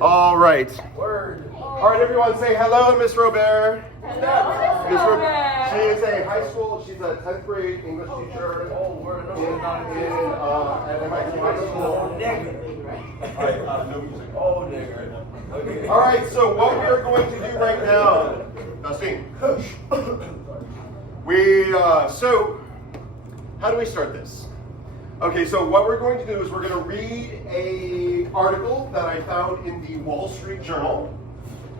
All right. All right, everyone say hello, Miss Robert. Hello, Miss Robert. She is a high school, she's a 10th grade English teacher at MIT High School. All right, so what we are going to do right now, Dustin, so how do we start this? Okay, so what we're going to do is we're going to read an article that I found in the Wall Street Journal,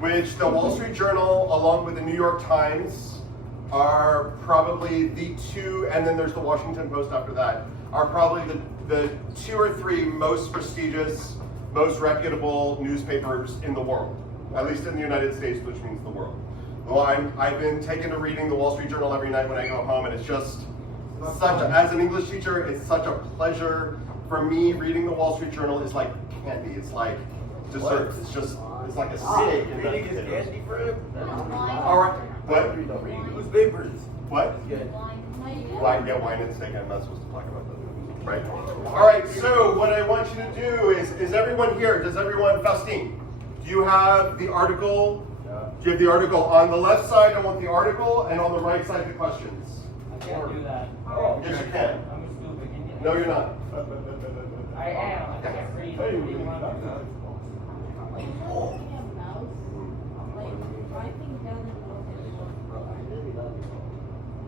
which the Wall Street Journal, along with the New York Times, are probably the two, and then there's the Washington Post after that, are probably the two or three most prestigious, most reputable newspapers in the world, at least in the United States, which means the world. Well, I've been taken to reading the Wall Street Journal every night when I go home, and it's just as an English teacher, it's such a pleasure. For me, reading the Wall Street Journal is like candy. It's like dessert. It's like a steak. Reading is candy for him? All right. What? Reading newspapers. What? Good. Wine and steak. I'm not supposed to talk about that. Right? All right. So what I want you to do is everyone here? Does everyone, Faustine? Do you have the article? Yeah. Do you have the article on the left side? I want the article, and on the right side the questions. I can't do that. Oh, yes, you can. I'm a stupid Indian. No, you're not. I am. I can't read. What do you want me to do?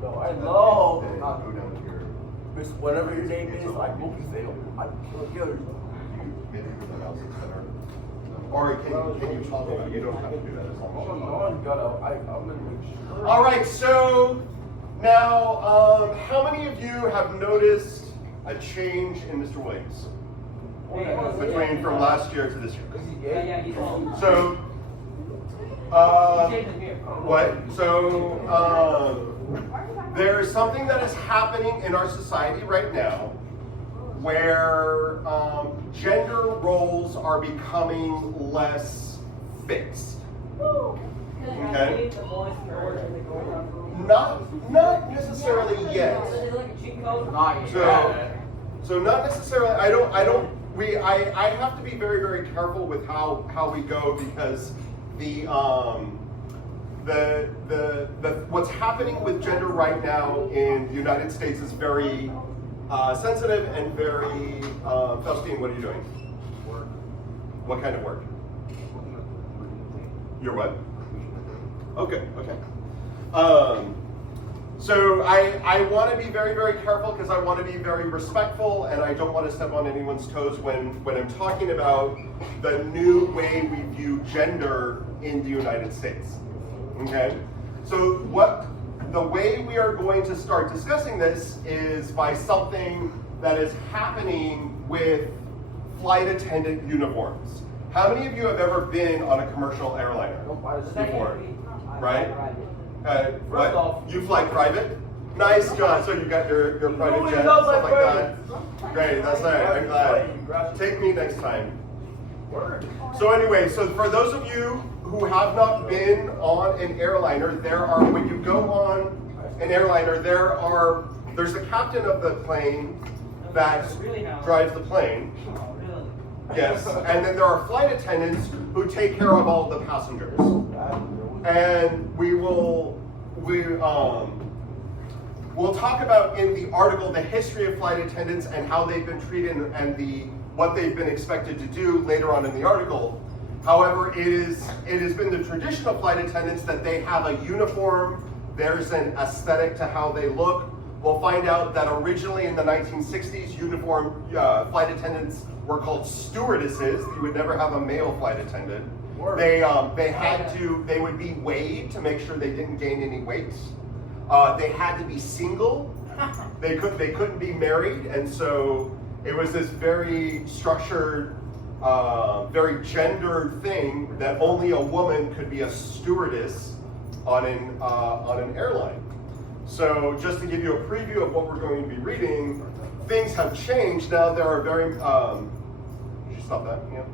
No, I love Go down here. whatever your name is, I will be fail. I kill yours. Maybe everyone else is better. Or can you talk about it? You don't have to do that as long as you I'm gonna make sure. All right, so now, how many of you have noticed a change in Mr. Williams between from last year to this year? Yeah, he's old. So, what? So, there's something that is happening in our society right now where gender roles are becoming less fixed. Okay? Not necessarily yet. So not necessarily. I have to be very, very careful with how we go because the what's happening with gender right now in the United States is very sensitive and very. Faustine, what are you doing? Work. What kind of work? Your what? Okay. So I want to be very, very careful because I want to be very respectful and I don't want to step on anyone's toes when I'm talking about the new way we view gender in the United States. Okay? So the way we are going to start discussing this is by something that is happening with flight attendant uniforms. How many of you have ever been on a commercial airliner before? Right? What? You fly private? Nice, John. So you got your private jet, stuff like that. Great, that's right. I'm glad. Take me next time. So anyway, so for those of you who have not been on an airliner, when you go on an airliner, there's the captain of the plane that drives the plane. Yes, and then there are flight attendants who take care of all the passengers. And we'll talk about in the article the history of flight attendants and how they've been treated and what they've been expected to do later on in the article. However, it has been the tradition of flight attendants that they have a uniform. There's an aesthetic to how they look. We'll find out that originally in the 1960s, uniform flight attendants were called stewardesses. You would never have a male flight attendant. They would be weighed to make sure they didn't gain any weight. They had to be single. They couldn't be married, and so it was this very structured, very gendered thing that only a woman could be a stewardess on an airline. So just to give you a preview of what we're going to be reading, things have changed now. There are very. You should stop that. Yeah.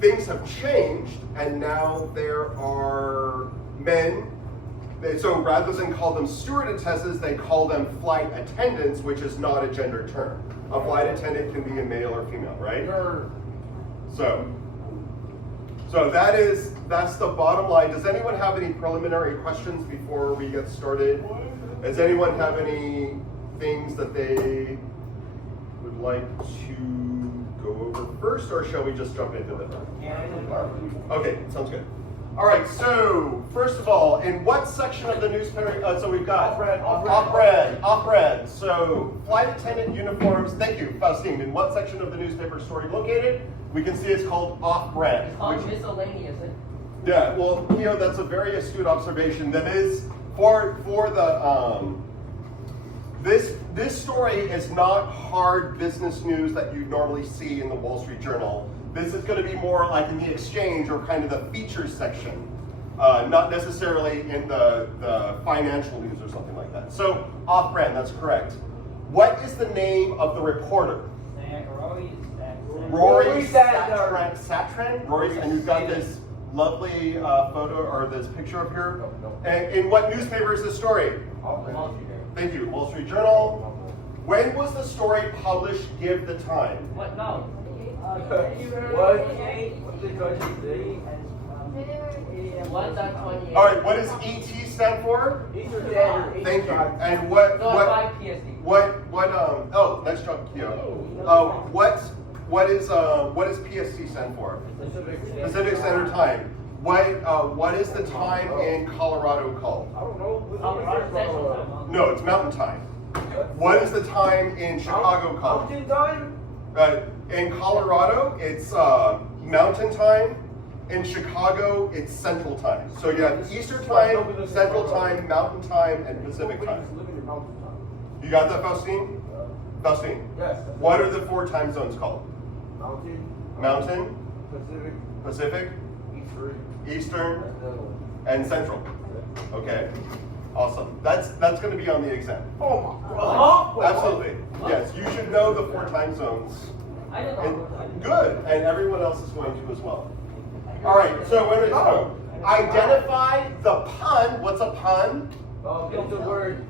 Things have changed, and now there are men So rather than call them stewardesses, they call them flight attendants, which is not a gender term. A flight attendant can be a male or female, right? So that's the bottom line. Does anyone have any preliminary questions before we get started? Does anyone have any things that they would like to go over first, or shall we just jump into them? Okay, sounds good. All right, so first of all, in what section of the newspaper, so we've got off-brand. So flight attendant uniforms, thank you, Faustine. In what section of the newspaper story located? We can see it's called off-brand. It's called miscellaneous. Yeah, well, that's a very astute observation. That is, for the, this story is not hard business news that you normally see in the Wall Street Journal. This is going to be more like in the exchange or kind of the features section, not necessarily in the financial news or something like that. So off-brand, that's correct. What is the name of the reporter? Rory Satran. Rory, and you've got this lovely photo or this picture up here. And in what newspaper is this story? Thank you, Wall Street Journal. When was the story published? Give the time. What? No. All right, what does ET stand for? Thank you. And nice job, Keo. What does PST stand for? Pacific Standard Time. What is the time in Colorado called? I don't know. No, it's Mountain Time. What is the time in Chicago called? Mountain Time? In Colorado, it's Mountain Time. In Chicago, it's Central Time. So you have Eastern Time, Central Time, Mountain Time, and Pacific Time. You got that, Faustine? Faustine. Yes. What are the 4 time zones called? Mountain, Pacific, Eastern, and Central. Okay. Awesome. That's going to be on the exam. Oh my God. Absolutely. Yes, you should know the 4 time zones. Good, and everyone else is going to as well. All right, so when it's identify the pun. What's a pun? It's a word.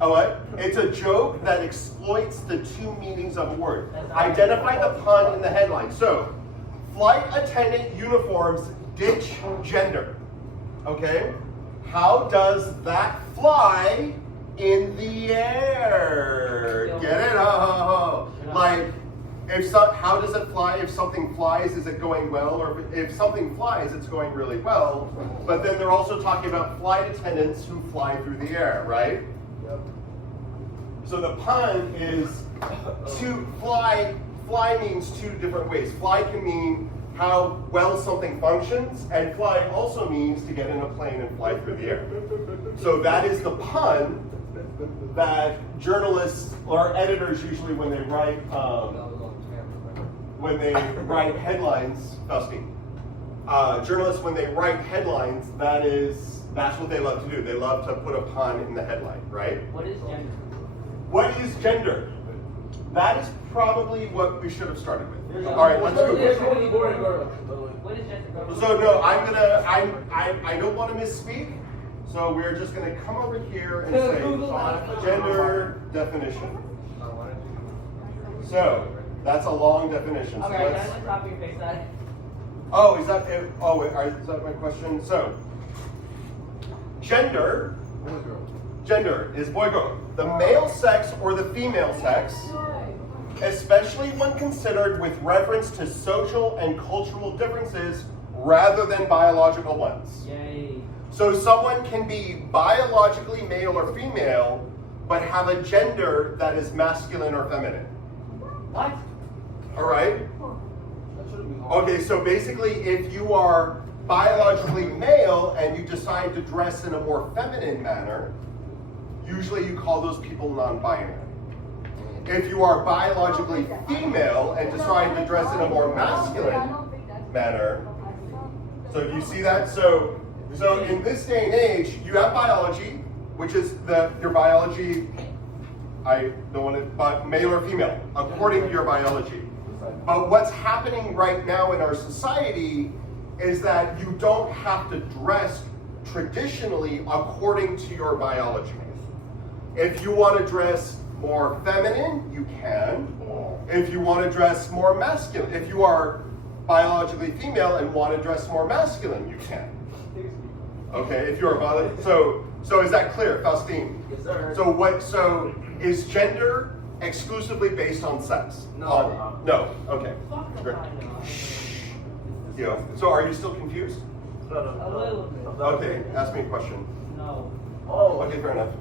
Oh, what? It's a joke that exploits the 2 meanings of a word. Identify the pun in the headline. So, flight attendant uniforms ditch gender. Okay? How does that fly in the air? Get it? Like, how does it fly? If something flies, is it going well? Or if something flies, it's going really well. But then they're also talking about flight attendants who fly through the air, right? Yep. So the pun is to fly. Fly means 2 different ways. Fly can mean how well something functions, and fly also means to get in a plane and fly through the air. So that is the pun that journalists or editors usually when they write headlines, Faustine. Journalists when they write headlines, that's what they love to do. They love to put a pun in the headline, right? What is gender? What is gender? That is probably what we should have started with. All right, let's go. What is gender? So no, I don't want to misspeak. So we're just gonna come over here and say gender definition. So that's a long definition. So Okay, that's the copy and paste that. Oh, is that it? Oh, wait, is that my question? So gender is boy girl. The male sex or the female sex, especially when considered with reference to social and cultural differences rather than biological ones. Yay. So someone can be biologically male or female, but have a gender that is masculine or feminine. What? All right? Okay, so basically if you are biologically male and you decide to dress in a more feminine manner, usually you call those people non-binary. If you are biologically female and decide to dress in a more masculine manner, so do you see that? So in this day and age, you have biology, which is your biology, I don't want to, but male or female, according to your biology. But what's happening right now in our society is that you don't have to dress traditionally according to your biology. If you want to dress more feminine, you can. If you want to dress more masculine, if you are biologically female and want to dress more masculine, you can. Okay, if you're so is that clear, Faustine? Yes, sir. So is gender exclusively based on sex? No. No. Okay. Great. Yeah. So are you still confused? A little bit. Okay. Ask me a question. No. Oh, Okay, fair enough.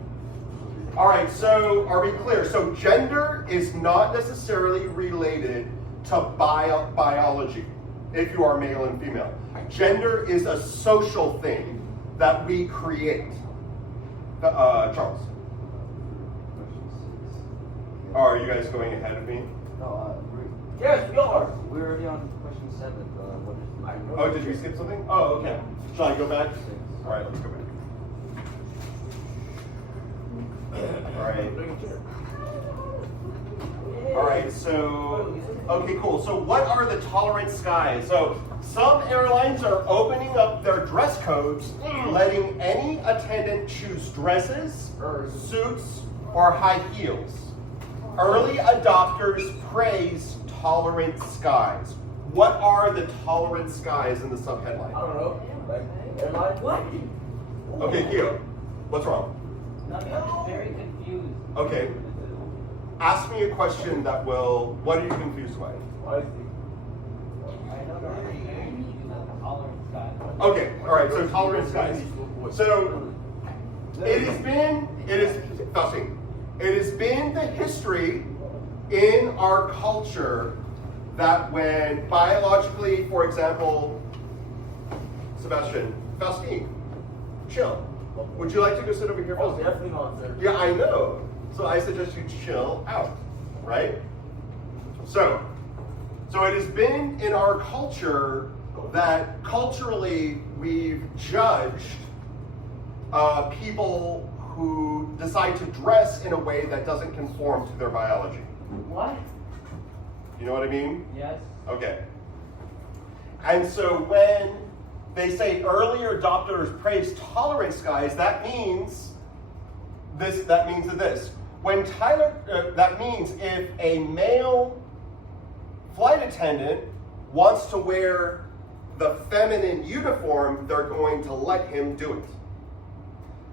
All right. So are we clear? So gender is not necessarily related to biology. If you are male and female, gender is a social thing that we create. Charles. Oh, are you guys going ahead of me? No, yes, we are. we're already on question 7. What is Oh, did we skip something? Oh, okay. Shall I go back? All right, let's go back. All right. All right, so, okay, cool. So what are the tolerant skies? So some airlines are opening up their dress codes, letting any attendant choose dresses, suits, or high heels. Early adopters praise tolerant skies. What are the tolerant skies in the subheadline? I don't know. Like, airline? What? Okay, Keo, what's wrong? Nothing. I'm very confused. Okay, ask me a question that will, what are you confused by? I see. I know they're very confused about the tolerance guy. Okay, all right, so tolerant skies. So it has been the history in our culture that when biologically, for example, Sebastian, Faustine, chill. Would you like to go sit over here, Oh, Faustine? definitely not, sir. Yeah, I know. So I suggest you chill out, right? So it has been in our culture that culturally we've judged people who decide to dress in a way that doesn't conform to their biology. What? You know what I mean? Yes. Okay. And so when they say early adopters praise tolerant skies, that means this. When that means if a male flight attendant wants to wear the feminine uniform, they're going to let him do it.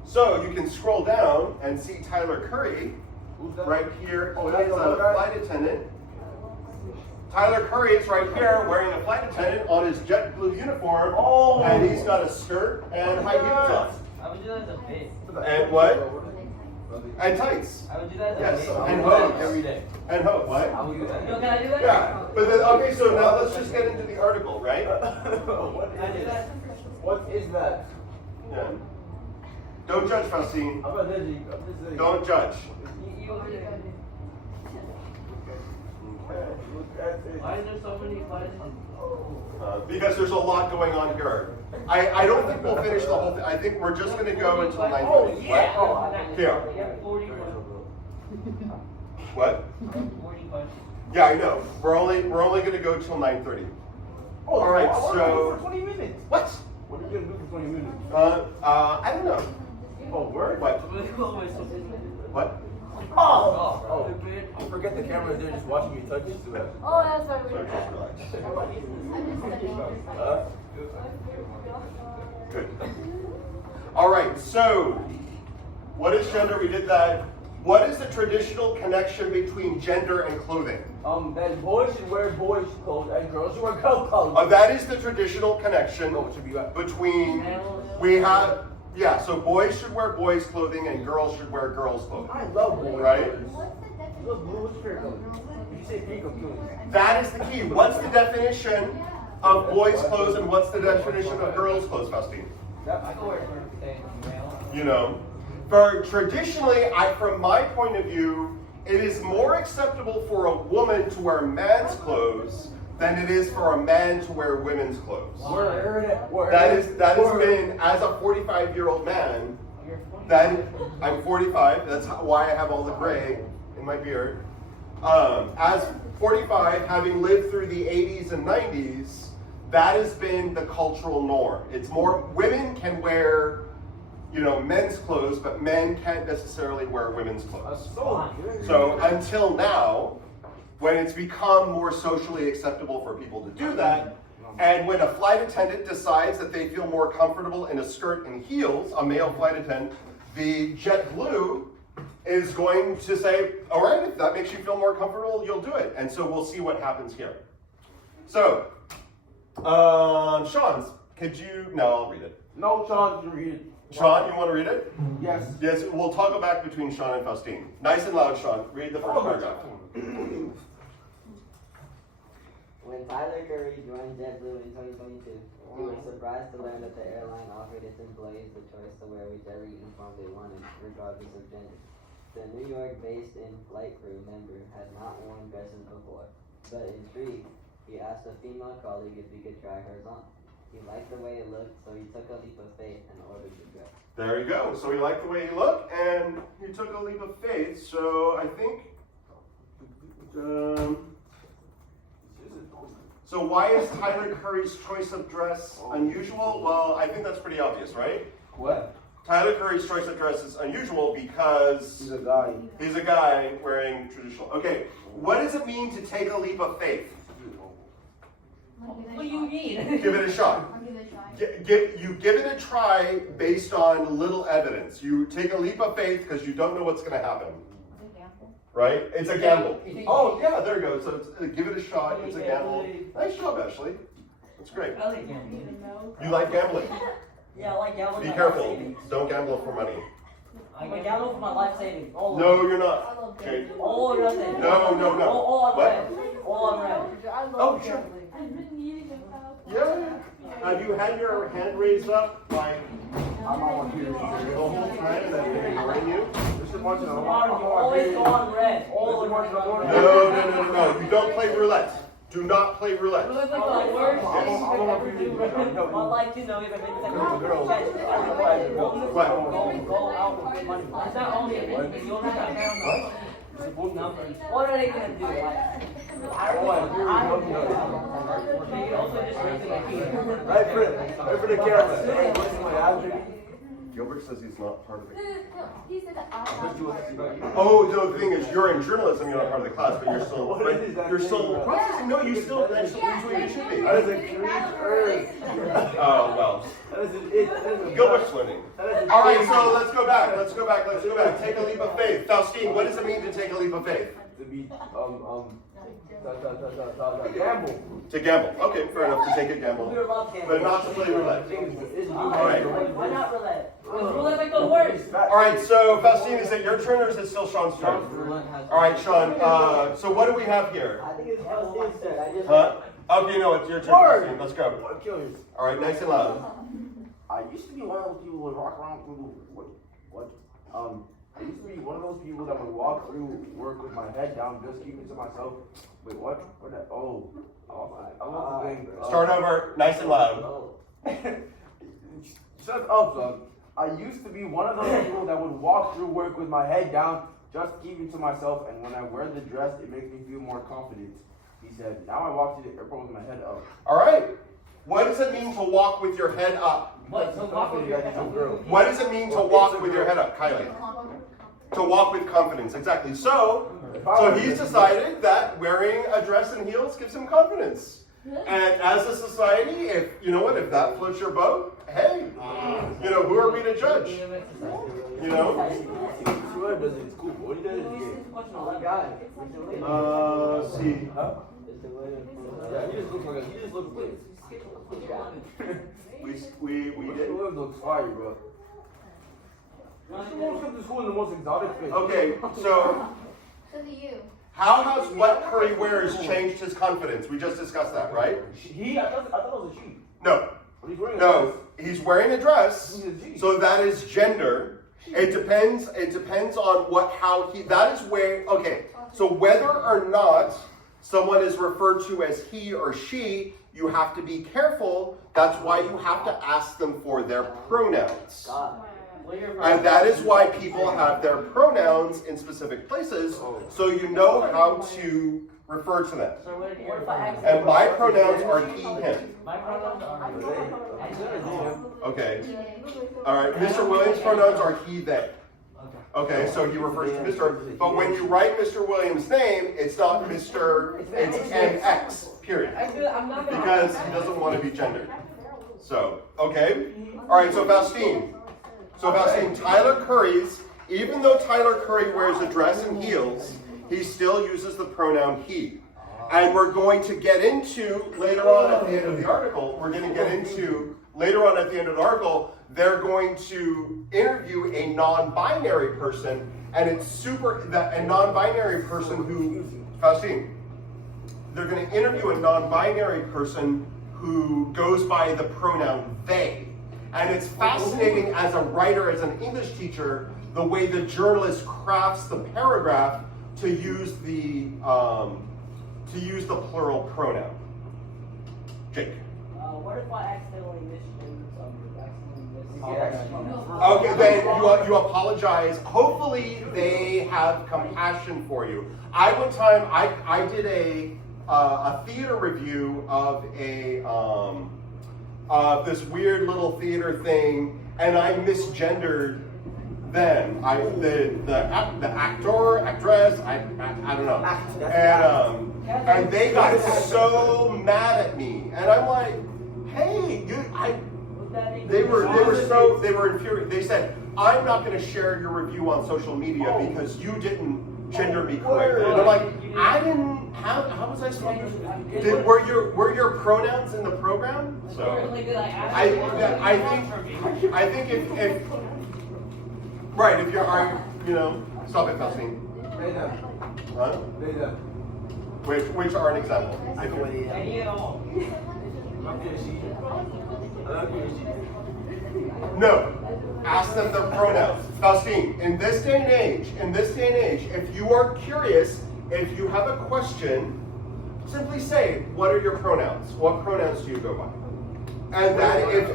So you can scroll down and see Tyler Curry Who's that? right here. Oh, He's that's the a guy? flight attendant. Tyler Curry is right here wearing a flight attendant on his JetBlue uniform, Oh. and he's got a skirt and high heels on. I would do that as a bit. And what? And tights. I would do that as Yes, a bit. and that hooks. every day? And hook, what? I will do that. Yo, can I do that? Yeah, but then, okay, so now let's just get into the article, right? What Can I do is that? What is that? Yeah. Don't judge, Faustine. I'm not judging. I'm just saying. Don't judge. You over there. Okay. Look at it. Why is there so many flights? Because there's a lot going on here. I don't think we'll finish the whole thing. I think we're just going to go until 9:30. Oh, yeah. Yeah. You have 40 questions. What? 40 questions. Yeah, I know. We're only going to go till 9:30. Oh, All right, what are we so- gonna do for 20 minutes? What? What are we gonna do for 20 minutes? I don't know. Oh, word? What? What? Oh, I forget the camera there just watching me touch it. Oh, that's why So we're just relax. Huh? Good. All right, so what is gender? We did that. What is the traditional connection between gender and clothing? That boys should wear boys' clothes and girls should wear girls' clothes. That is the traditional connection No, it should be like. between, yeah, so boys should wear boys' clothing and girls should wear girls' clothing. I love boys' Right. clothes. Look, blue, what's your color? If you say pink, I'm killing you. That is the key. What's the definition of boys' clothes and what's the definition of girls' clothes, Faustine? I can wear anything, male. You know, for traditionally, from my point of view, it is more acceptable for a woman to wear man's clothes than it is for a man to wear women's clothes. That has been, as a 45-year-old man, You're 40. that I'm 45. That's why I have all the gray in my beard. As 45, having lived through the 80s and 90s, that has been the cultural norm. It's more, women can wear, men's clothes, but men can't necessarily wear women's clothes. So until now, when it's become more socially acceptable for people to do that, and when a flight attendant decides that they feel more comfortable in a skirt and heels, a male flight attendant, the JetBlue is going to say, all right, if that makes you feel more comfortable, you'll do it. And so we'll see what happens here. So, Sean, I'll read it. No, Sean, you read it. Sean, you want to read it? Yes. Yes, we'll toggle back between Sean and Faustine. Nice and loud, Sean. Read the first paragraph. When Tyler Curry joined JetBlue in 2022, he was surprised to learn that the airline offered its employees the choice to wear whichever uniform they wanted, regardless of gender. The New York-based in-flight crew member had not worn dresses before, but intrigued, he asked a female colleague if he could try hers on. He liked the way it looked, so he took a leap of faith and ordered the dress. There you go. So he liked the way he looked, and he took a leap of faith. So I think, so why is Tyler Curry's choice of dress unusual? Well, I think that's pretty obvious, right? What? Tyler Curry's choice of dress is unusual because He's a guy. he's a guy wearing traditional. Okay, what does it mean to take a leap of faith? What do you mean? Give it a shot. I'll give it a try. You give it a try based on little evidence. You take a leap of faith because you don't know what's going to happen, right? It's a gamble. Oh, yeah, there you go. So give it a shot. It's a gamble. Nice job, Ashley. That's great. I like gambling. You like gambling? Yeah, I like gambling. Be for my careful. life savings. Don't gamble for money. I like gambling for my life savings. All of No, it. you're not. Okay. All of it. No, no, no. All on What? red. All on red. Oh, sure. Yeah. Have you had your hand raised up like I'm on the here. whole time that they're ignoring you? Mr. Martin, I'm Martin, you always go on red. All of red. No. You don't play roulette. Do not play roulette. Roulette like the worst I'm thing on you can video. ever do. I'd like to know if it makes a Girl. chance. What? Go out with money. It's not only a business, you only got numbers. What are they gonna do? Like, I don't know. They also just raising a kid. Right for the camera. Hey, listen, my address. Gilbert says he's not part of it. He said that I Oh, no, the thing is, you're in journalism, you're not part of the class, but you're still, What is that you're still in the thing? process. No, you still, that's where you should be. That is a creep earth. Oh, well. That is Gilbert's winning. All right, so let's go back. Take a leap of faith. Faustine, what does it mean to take a leap of faith? To be, gamble. To gamble. Okay, fair enough, to take a gamble. We love But gambling. not to play roulette. Why not roulette? Roulette like the worst. All right, so Faustine, is it your turn or is it still Sean's turn? All right, Sean, so what do we have here? I think it's Faustine, sir. I just Huh? Okay, no, it's your turn, Faustine. Let's go. What killers? All right, nice and loud. I used to be one of those people who would walk around through what? I used to be one of those people that would walk through work with my head down, just keep it to myself. Wait, what? What that? Oh, I was saying. Start over, nice and loud. Shut up, son. I used to be one of those people that would walk through work with my head down, just keeping to myself, and when I wear the dress, it makes me feel more confident. He said, now I walk to the airport with my head up. All right. What does it mean to walk with your head up? What? So walk with your head up. What does it mean to walk with your head up, Kylie? To walk with confidence, exactly. So he's decided that wearing a dress and heels gives him confidence. And as a society, if that floats your boat, hey, who are we to judge? You know? Swear does it, it's cool. What he does is gay. See. Huh? Yeah, he just looks like he just looks good. We Mr. did. Williams looks fire, bro. Mr. Williams comes to school in the most exotic fit. Okay, so So do you. how has what Curry wears changed his confidence? We just discussed that, right? I thought it was a she. No. But he's wearing a No, dress. he's wearing a dress, He's a G. so that is gender. It depends on that is where, okay, so whether or not someone is referred to as he or she, you have to be careful. That's why you have to ask them for their pronouns. And that is why people have their pronouns in specific places, so you know how to refer to them. So what if I ask? And my pronouns are he, him. My pronouns are Okay. All right. Mr. Williams' pronouns are he, they. Okay, so he refers to Mr. But when you write Mr. Williams' name, it's not Mr. It's MX, period. I'm not gonna. Because he doesn't want to be gendered. So, okay. All right, so Faustine. So Faustine, Tyler Curry's, even though Tyler Curry wears a dress and heels, he still uses the pronoun he. And we're going to get into, later on at the end of the article, they're going to interview a non-binary person, and it's a non-binary person who, Faustine, they're going to interview a non-binary person who goes by the pronoun they. And it's fascinating as a writer, as an English teacher, the way the journalist crafts the paragraph to use the plural pronoun. Jake. What if I accidentally misgender somebody? Okay, then you apologize. Hopefully they have compassion for you. One time I did a theater review of this weird little theater thing, and I misgendered them. The actor, actress, I don't know. And they got so mad at me, and I'm like, hey, they were infuriated. They said, I'm not going to share your review on social media because you didn't gender me correctly. And I'm like, I didn't. How was I supposed to? Were your pronouns in the program? So I think if right, if you're stop it, Faustine. Huh? Which are an example? Any at all. No. Ask them their pronouns. Faustine, in this day and age, if you are curious, if you have a question, simply say, what are your pronouns? What pronouns do you go by? And that if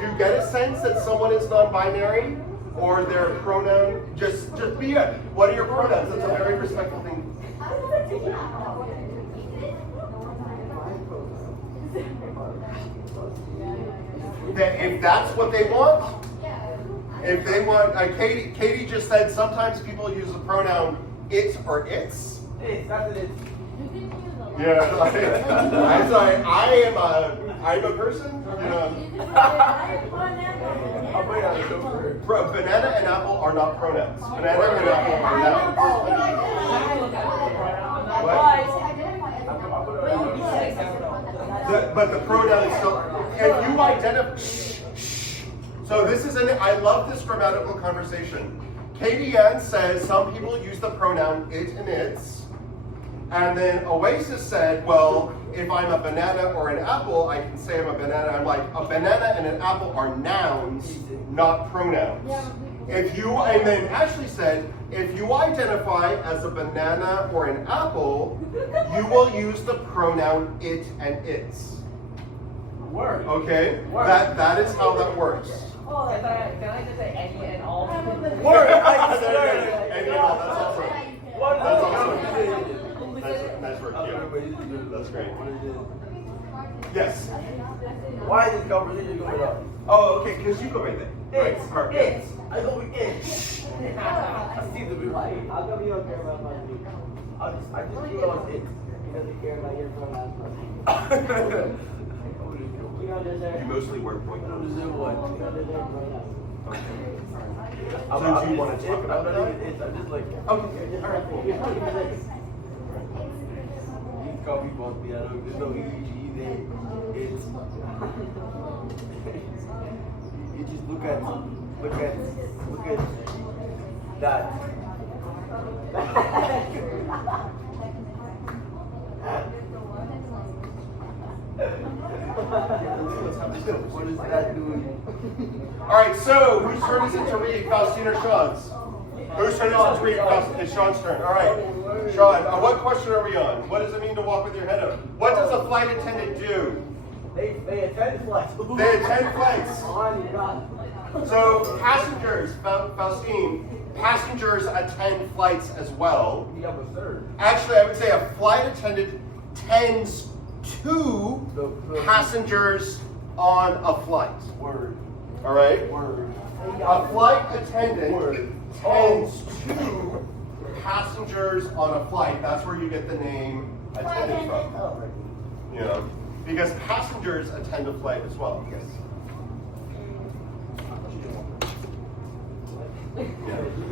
you get a sense that someone is non-binary or their pronoun, just be it. What are your pronouns? That's a very respectful thing. If that's what they want, Katie just said sometimes people use the pronoun it or its. That's it. Yeah, I'm sorry. I'm a person. Bro, banana and apple are not pronouns. Banana and apple are nouns. But the pronoun is still. If you identify. So this is I love this grammatical conversation. Katie Ann says some people use the pronoun it and its. And then Oasis said, well, if I'm a banana or an apple, I can say I'm a banana. I'm like, a banana and an apple are nouns, not pronouns. And then Ashley said, if you identify as a banana or an apple, you will use the pronoun it and its. Word. Okay? Word. That is how that works. Oh, can I just say any and all? Word. And you know, that's also. That's also. Nice work, yeah. That's great. Yes. Why is this conversation going on? Oh, okay, because you go right there. It's. I go with it. I see the movie. How come you don't care about my view? I just feel like it. He doesn't care about your pronouns. You don't deserve. You mostly wear I pronouns. don't deserve what? You don't deserve pronouns. So do you want to talk about that? I'm just like, Okay. You're just hurtful. these call people on me. I don't, there's no EG there. It's. You just look at that. What is that doing? All right, so whose turn is it to read, Faustine or Sean's? Whose turn is it to read, Faustine? It's Sean's turn. All right, Sean, what question are we on? What does it mean to walk with your head up? What does a flight attendant do? They attend flights. They attend flights. On God. So, passengers, Faustine, passengers attend flights as well. Yeah, but sir. Actually, I would say a flight attendant tends to passengers on a flight. Word. All right? Word. A flight attendant Word. tends to passengers on a flight. That's where you get the name attendant from. You know, because passengers attend a flight as well. Yes. Yeah.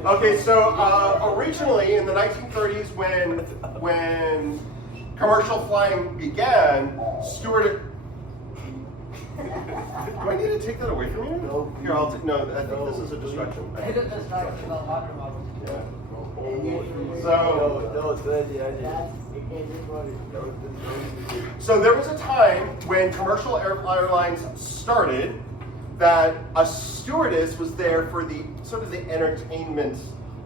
Okay, so originally in the 1930s, when commercial flying began, Stewart. Do I need to take that away from you? No. Here, I'll take. No, I think this is a distraction. It is just like the water bottle. Yeah. So there was a time when commercial airlines started that a stewardess was there for the sort of the entertainment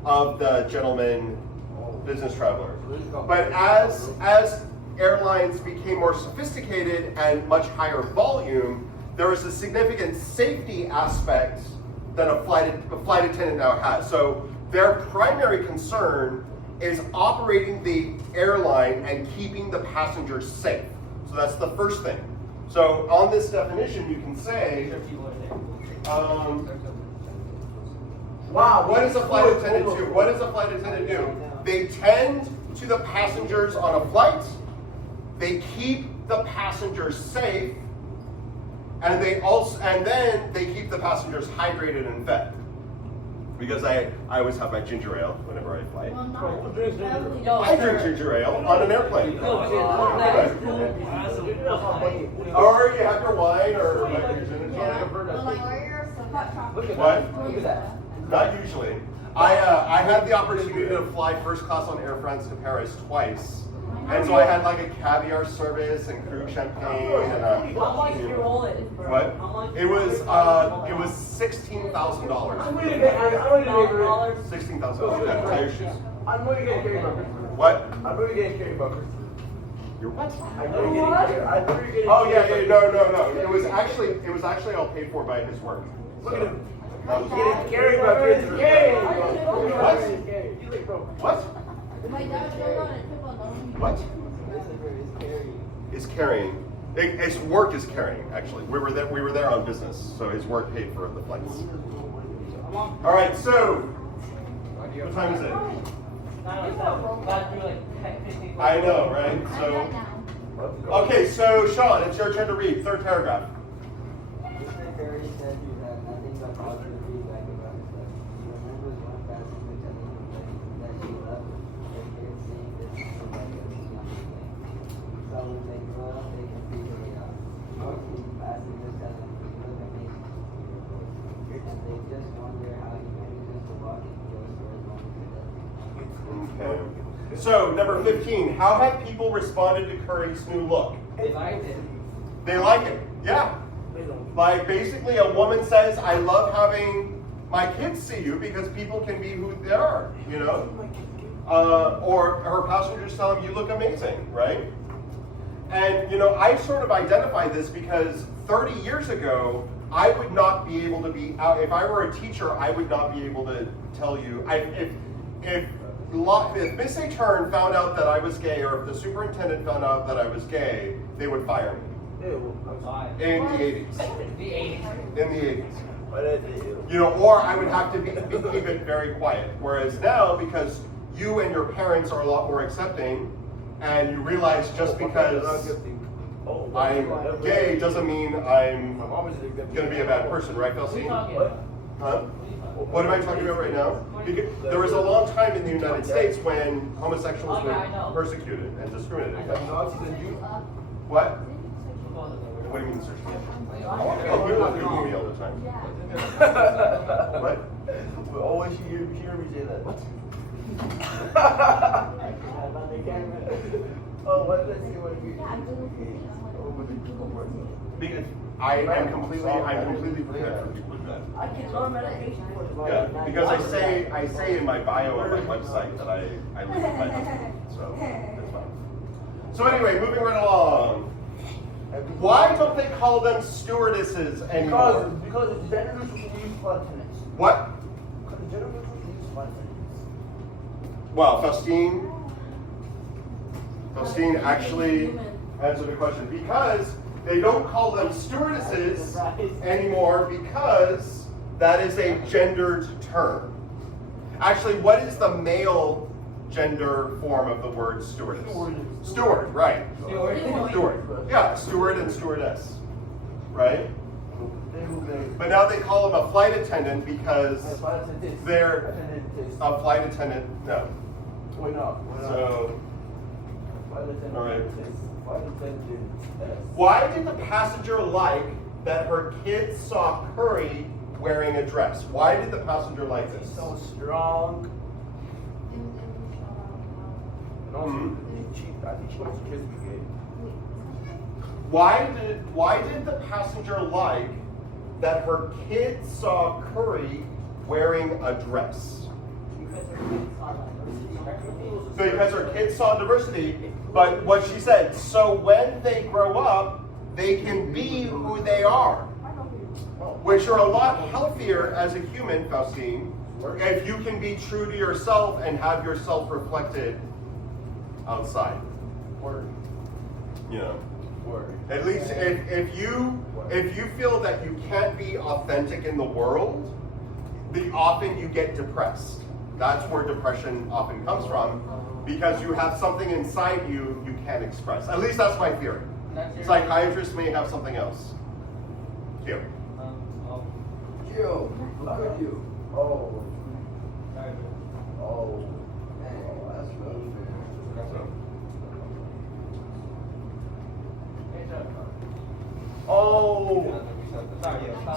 of the gentleman business traveler. But as airlines became more sophisticated and much higher volume, there was a significant safety aspect that a flight attendant now has. So their primary concern is operating the airline and keeping the passengers safe. So that's the first thing. So on this definition, you can say, wow, what does a flight attendant do? What does a flight attendant do? They tend to the passengers on a flight, they keep the passengers safe, and then they keep the passengers hydrated and fed. Because I always have my ginger ale whenever I fly. Well, not. I drink ginger ale on an airplane. No, Or you have your wine or like your gin and tonic. Well, like Oreo or some hot chocolate. What? Look at that. Not usually. I had the opportunity to fly first class on Air France to Paris twice. And so I had like a caviar service and Krug champagne and How much you roll it? what? How much? It was $16,000. $16,000. Tire shoes. I know you're getting carried by Christmas. What? I know you're getting carried by Christmas. You're what? I know you're getting carried. I know you're getting Oh yeah, carried no. It was actually all paid for by his work. Look at him. That was- Getting carried by Christmas. What? My dad drove on a trip alone. What? Is carrying. His work is carrying. Actually, we were there on business, so his work paid for the flights. All right, so what time is it? I know, right? I'm So not now. okay, so Sean, it's your turn to read. Third paragraph. Mr. Curry said you had nothing but positive feedback about himself. He remembers one passenger telling him that she loved the kid seeing this from like a young thing. So when they grow up, they can figure it out. Mostly passengers tell him you look amazing. And they just wonder how he manages to walk in clothes for as long as he does. Okay. So number 15. How have people responded to Curry's new look? They liked it. They like it. Yeah. Like basically a woman says, I love having my kids see you because people can be who they are, you know? Or her passengers tell him, you look amazing, right? And, you know, I sort of identify this because 30 years ago, I would not be able to be out. If I were a teacher, I would not be able to tell you. If Miss A. Turn found out that I was gay, or if the superintendent found out that I was gay, they would fire me. In the 80s. The 80s. In the 80s. You know, or I would have to keep it very quiet. Whereas now, because you and your parents are a lot more accepting, and you realize just because I'm gay doesn't mean I'm going to be a bad person, right, Kelsey? Huh? What am I talking about right now? Because there was a long time in the United States when homosexuals were persecuted and discriminated against. What? What do you mean search me? Oh, people Google me all the time. What? Always hear me say that. What? Oh, what? Let's see what you. Because I am completely prepared for people to do that. I can throw medication for it. Yeah, because I say in my bio on my website that I live with my husband, so that's fine. So anyway, moving right along. Why don't they call them stewardesses anymore? Because the generators use flight attendants. What? Because the generators use Well, Faustine actually answered the question because they don't call them stewardesses anymore because that is a gendered term. Actually, what is the male gender form of the word stewardess? Steward, right. Steward. Yeah, steward and stewardess, right? But now they call them a flight attendant because they're a flight attendant. No. Wait, no. So, All right. Flight attendant. why did the passenger like that her kids saw Curry wearing a dress? Why did the passenger like this? So strong. And also, Mhm. I think she wants to kiss me gay. Why did the passenger like that her kids saw Curry wearing a dress? Because her kids saw diversity, but what she said, so when they grow up, they can be who they are, which are a lot healthier as a human, Faustine, if you can be true to yourself and have yourself reflected outside. Word. You know, Word. at least if you feel that you can't be authentic in the world, often you get depressed. That's where depression often comes from, because you have something inside you can't express. At least that's my theory. Psychiatrists may have something else. Cute. Yo, look at you. Oh. Sorry. Oh. That's really Oh.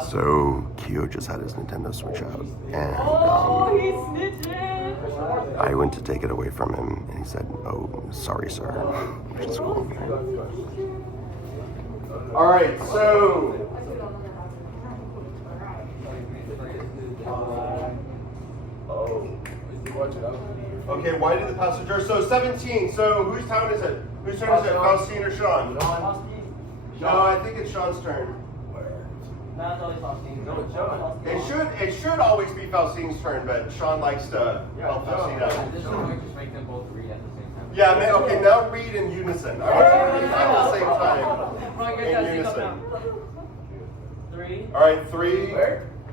So Kyo just had his Nintendo Switch out, and Oh, he's snitching. I went to take it away from him, and he said, "Oh, sorry, sir," which is cool. All right. So okay, why did the passenger? So 17. So whose town is it? Whose turn is it? Faustine or Sean? No, I think it's Sean's turn. No, it's always Faustine. No, it's Sean. It should always be Faustine's turn, but Sean likes to help Faustine out. At this point, just make them both read at the same time. Yeah, man, okay, now read in unison. I want you to read at the same time. In unison. 3. All right, 3.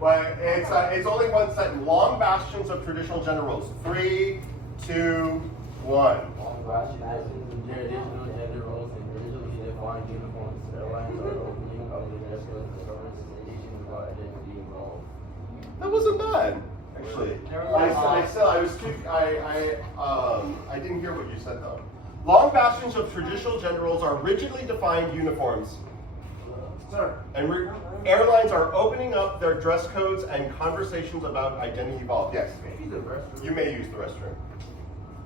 But it's only one sentence. Long bastions of traditional generals. 3, 2, 1. Long bastions and traditional gender roles and visually defined uniforms. Airlines are opening up the dress code for representation about identity involved. That wasn't bad, actually. I didn't hear what you said though. Long bastions of traditional generals are rigidly defined uniforms. Sir. And airlines are opening up their dress codes and conversations about identity evolved. Yes. Maybe the restroom. You may use the restroom.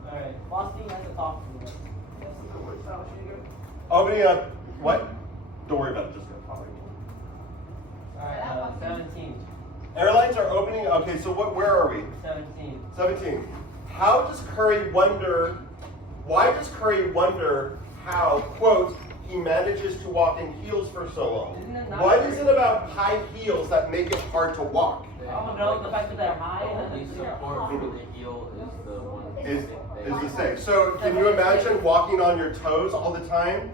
Alright, Faustine has to talk to me. Opening up what? Don't worry about it, just go talk. Alright, 17. Airlines are opening, okay, so where are we? 17. 17. Why does Curry wonder how, quote, he manages to walk in heels for so long? Isn't it not What very- is it about high heels that make it hard to walk? Oh no, the fact that they're high and Only support for the heel is the one. Is the same. So can you imagine walking on your toes all the time?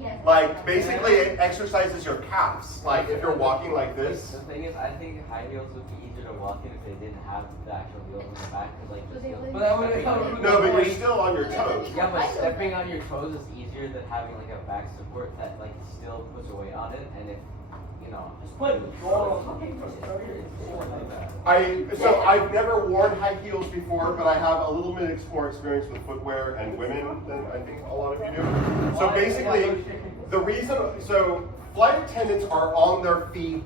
Yes. Like basically it exercises your calves. Like if you're walking like this. The thing is, I think high heels would be easier to walk in if they didn't have the actual heels on the back, because like just But that would stepping on your- No, but you're still on your toes. Yeah, but stepping on your toes is easier than having like a back support that like still puts a weight on it, and if you know. just put I've never worn high heels before, but I have a little bit more experience with footwear and women than I think a lot of you do. So basically, so flight attendants are on their feet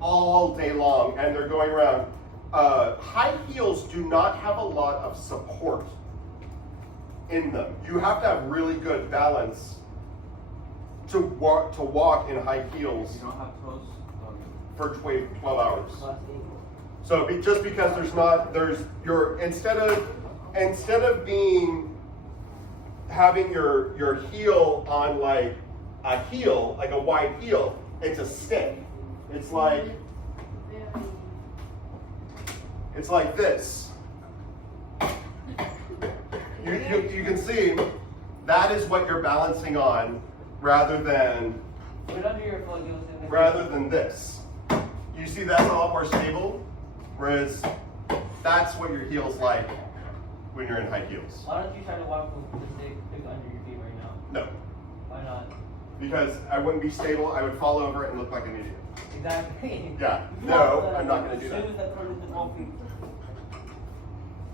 all day long and they're going around. High heels do not have a lot of support in them. You have to have really good balance to walk in high heels You don't have toes. for 12 hours. So just because instead of having your heel on like a heel, like a wide heel, it's a stick. It's like this. you can see that is what you're balancing on rather than Put it under your foot, you'll see this. You see that's a lot more stable, whereas that's what your heel's like when you're in high heels. Why don't you try to walk with the stick under your feet right now? No, Why not? because I wouldn't be stable. I would fall over and look like an idiot. Exactly. Yeah, no, I'm not going to do that. Shoes that turn into ball feet.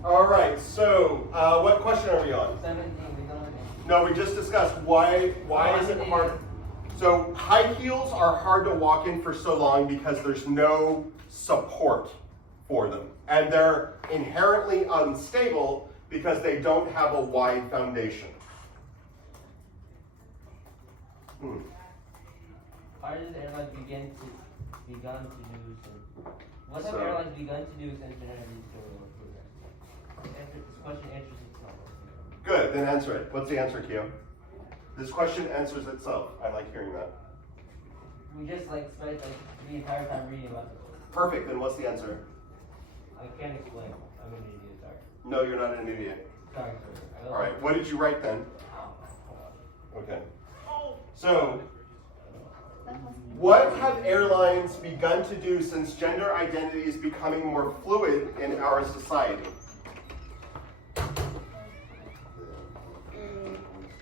All right, so what question are we on? 17, we don't have any. No, we just discussed why is it hard? So high heels are hard to walk in for so long because there's no support for them. And they're inherently unstable because they don't have a wide foundation. Why did airlines begun to do so? What have So- airlines begun to do since generating story progress? This question answers itself. Good, then answer it. What's the answer, Keo? This question answers itself. I like hearing that. We just spent the entire time reading about this. Perfect, then what's the answer? I can't explain. I'm an idiot, sorry. No, you're not an idiot. Sorry, sir. All right, what did you write then? Okay. So, what have airlines begun to do since gender identity is becoming more fluid in our society?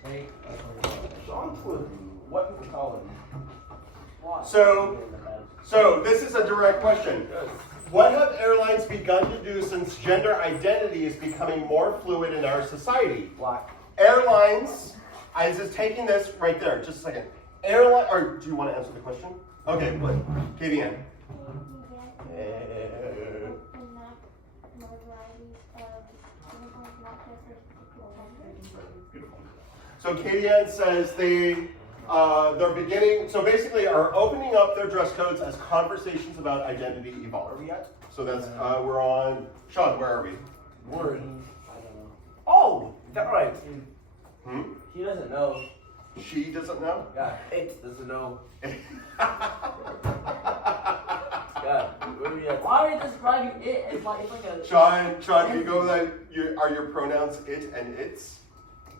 Wait. Sean Twitter, what you call him? So this is a direct question. What have airlines begun to do since gender identity is becoming more fluid in our society? Black. Airlines, I was just taking this right there, just a second. Airline, or do you want to answer the question? Okay, what? KVN. Beautiful. So KDN says they're beginning, so basically are opening up their dress codes as conversations about identity evolve. Are we at? So that's, we're on, Sean, where are we? Word. I don't know. Oh, is that right? Hmm? He doesn't know. She doesn't know? Yeah, it doesn't know. Yeah, where are we at? Why are you describing it? It's like a. Sean, can you go with that? Are your pronouns it and its?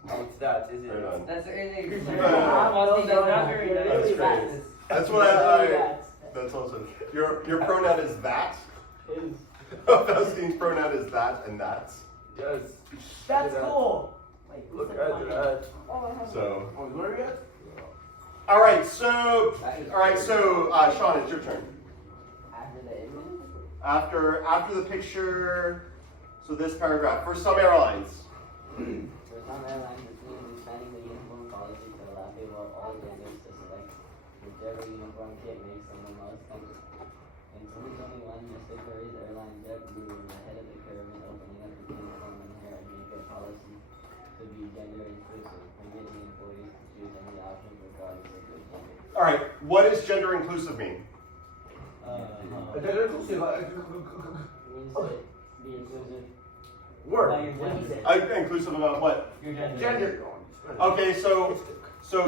What's that? Is it? Right on. That's it. That's Not very nice. That's great. That's what that's also, your pronoun is that? His. Faustine's pronoun is that and that's. Yes. That's Yeah. cool. Look at that. So. Oh, where are we at? All right, so Sean, it's your turn. After the image? After the picture, so this paragraph, for some airlines. For some airlines, it means expanding the uniform policy to allow people of all genders to select whichever uniform kit makes them the most comfortable. In 2021, Mr. Curry's airline JetBlue was ahead of the curve in opening up the uniform and hair and makeup policy to be gender inclusive, permitting employees to choose any option regardless of their gender. All right, what does gender inclusive mean? It means to be inclusive. Word. Inclusive about what? Your gender. Gender. Okay, so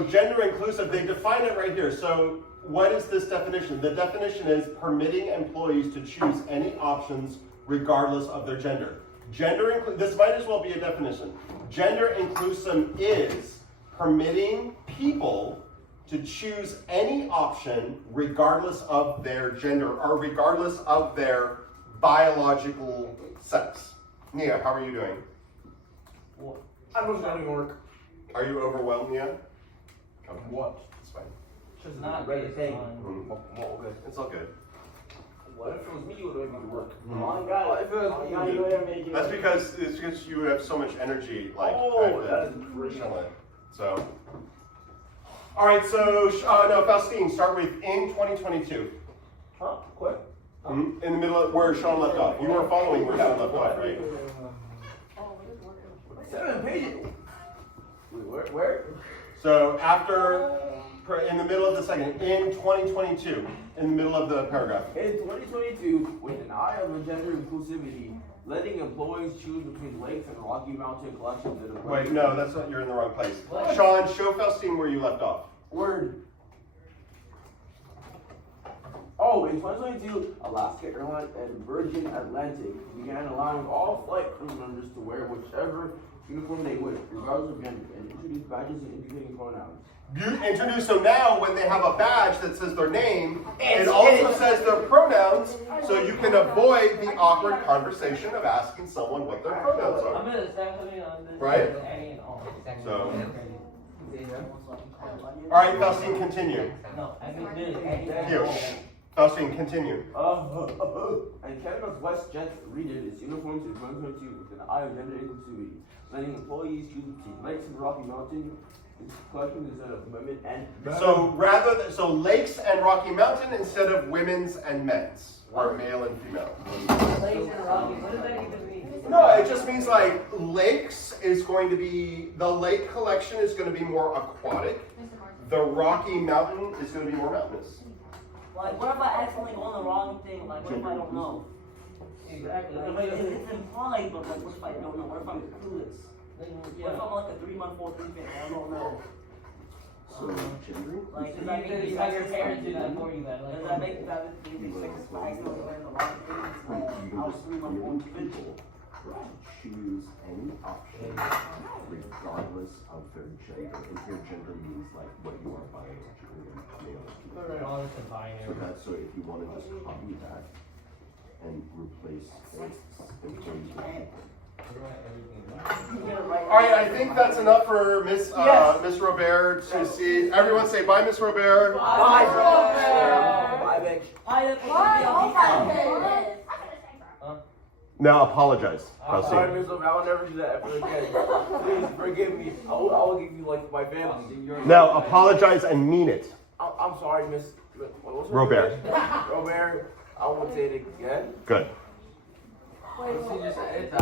gender inclusive, they define it right here. So what is this definition? The definition is permitting employees to choose any options regardless of their gender. This might as well be a definition. Gender inclusive is permitting people to choose any option regardless of their gender or regardless of their biological sex. Nia, how are you doing? I don't know work. Are you overwhelmed, Nia? Okay. What? It's fine. Just Not ready to based take. on- Okay. It's all good. What if it was me? You would make me work. One guy, What if it was one me? guy You would- better make it. That's because you have so much energy. Like, Oh, I've that been is great. chilling. So, all right. So, no, Faustine, start with in 2022. Huh? Quick. In the middle of where Sean left off. You were following where Sean left off, right? 7 pages. Wait, where? So in the middle of the second, in 2022, in the middle of the paragraph. In 2022, with an eye of gender inclusivity, letting employees choose between lakes and Rocky Mountain collections that are Wait, no, that's not. You're in the wrong place. What? Sean, show Faustine where you left off. Word. Oh, in 2022, Alaska Airlines and Virgin Atlantic began allowing all flight crew members to wear whichever uniform they wear, regardless of gender, and introduce badges and indicating pronouns. You introduce them now when they have a badge that says their name. It also says their pronouns, so you can avoid the awkward conversation of asking someone what their pronouns I'm are. gonna start something on this. Right? So, all right, Faustine, continue. No, I mean, really. Here, Faustine, continue. And Canada's West Jet redid its uniforms in 2022 with an eye of gender inclusivity, letting employees choose between Lakes and Rocky Mountain. Its collection instead of women and So Lakes and Rocky Mountain instead of women's and men's, or male and female. Lakes and Rocky, what does that even mean? No, it just means like Lakes is going to be, the lake collection is going to be more aquatic. The Rocky Mountain is going to be more mountainous. Like, what if I accidentally go on the wrong thing? Like, what if I don't know? Exactly. Like, it's implied, but like, what if I don't know? What if I'm clueless? What if I'm like a 3-month-old infant and I don't know? So, gender? Like, does that make you have your parents do that for you then? Like, does that make that make me sick as I accidentally learn the wrong things? Like, I was 3-month-old infant. Choose any option regardless of their gender. If your gender means like what you are biologically, male or female. So that's, so if you want to just copy that and replace employees with All right, I think that's enough for Miss Robert to see. Everyone say bye, Miss Robert. Bye, bitch. Why? Oh my goodness. Now apologize, I'm sorry, Faustine. Miss Lopez, I will never do that ever again. Please forgive me. I will give you like my family. Now apologize and mean it. I'm sorry, Miss. What's her Robert. name? Robert. I won't say it again. Good. It's